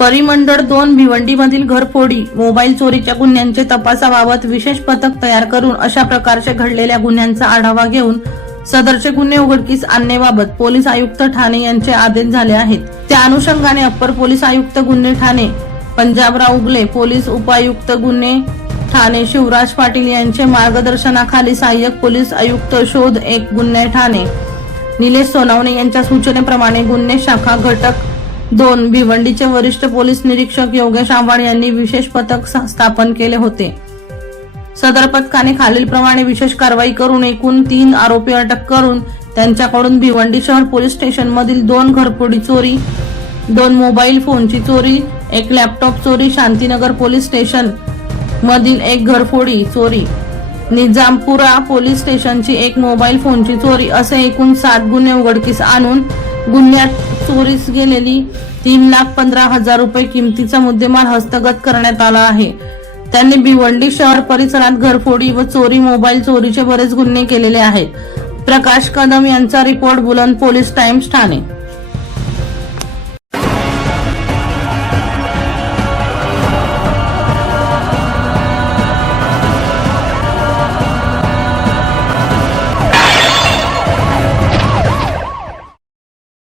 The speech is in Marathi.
परिमंडळ दोन भिवंडीमधील घरफोडी मोबाईल चोरीच्या गुन्ह्यांचे तपासाबाबत विशेष पथक तयार करून अशा प्रकारचे घडलेल्या गुन्ह्यांचा आढावा घेऊन सदरचे गुन्हे उघडकीस आणण्याबाबत पोलीस आयुक्त ठाणे यांचे आदेश झाले आहेत. त्या अनुषंगाने अप्पर पोलीस आयुक्त गुन्हे ठाणे पंजाबराव उगले पोलीस उपायुक्त गुन्हे ठाणे शिवराज पाटील यांचे मार्गदर्शनाखाली सहाय्यक पोलीस आयुक्त शोध एक गुन्हे ठाणे. निलेश सोनावणे यांच्या सूचनेप्रमाणे गुन्हे शाखा घटक दोन भिवंडीचे वरिष्ठ पोलीस निरीक्षक योगेश आव्हाड यांनी विशेष पथक स्थापन केले होते. सदर पथकाने खालीलप्रमाणे विशेष कारवाई करून एकूण तीन आरोपी अटक करून त्यांच्याकडून भिवंडी शहर पोलीस स्टेशनमधील दोन घरफोडी चोरी दोन मोबाईल फोनची चोरी एक लॅपटॉप चोरी शांतीनगर पोलीस स्टेशन मधील एक घरफोडी चोरी निजामपुरा पोलीस स्टेशनची एक मोबाईल फोनची चोरी असे एकूण सात गुन्हे उघडकीस आणून गुन्ह्यात चोरीस गेलेली तीन लाख पंधरा हजार रुपये किमतीचा मुद्देमाल हस्तगत करण्यात आला आहे. त्यांनी भिवंडी शहर परिसरात घरफोडी व चोरी मोबाईल चोरीचे बरेच गुन्हे केलेले आहेत. प्रकाश कदम यांचा रिपोर्ट बुलंद पोलीस टाइम्स ठाणे.